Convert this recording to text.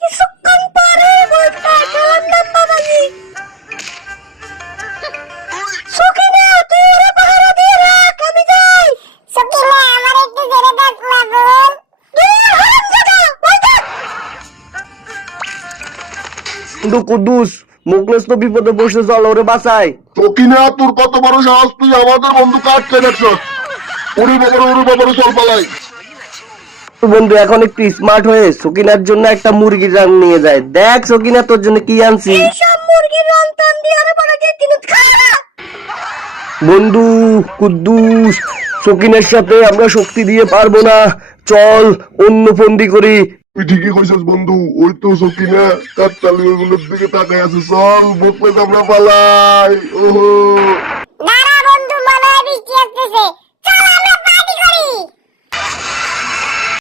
কিছুক্ষণ পরে বলটা গেলাম না বাবাজি। সকিনা তুই ওরা পাহারা দিয়ে রাখ, আমি যাই। সকিনা আমার একটু জেরে দেখ মাগুর। কিন্তু কুদ্দুস মুখলেস তো বিপদে পড়ছে, চল ওরে বাঁচাই। সকিনা তোর কত বড় সাহস, তুই আমাদের বন্ধু কাটতে দেখছস। ওরে বাবারে চল পালাই। বন্ধু এখন একটু স্মার্ট হয়ে সকিনার জন্য একটা মুরগির রান নিয়ে যায়। দেখ সকিনা তোর জন্য কি আনছি। সব মুরগির রংতন দিয়ে আরে বড় যে কিনে খা। বন্ধু কুদ্দুস সকিনের সাথে আমরা শক্তি দিয়ে পারবো না, চল অন্য ফন্দি করি। তুই ঠিকই কইছস বন্ধু, ওই তো সকিনা কাকতালি ওগুলোর দিকে তাকায় আছে। চল বকলে আমরা পালাই। ওহো দাঁড়া বন্ধু, মনে হয় বৃষ্টি আসতেছে।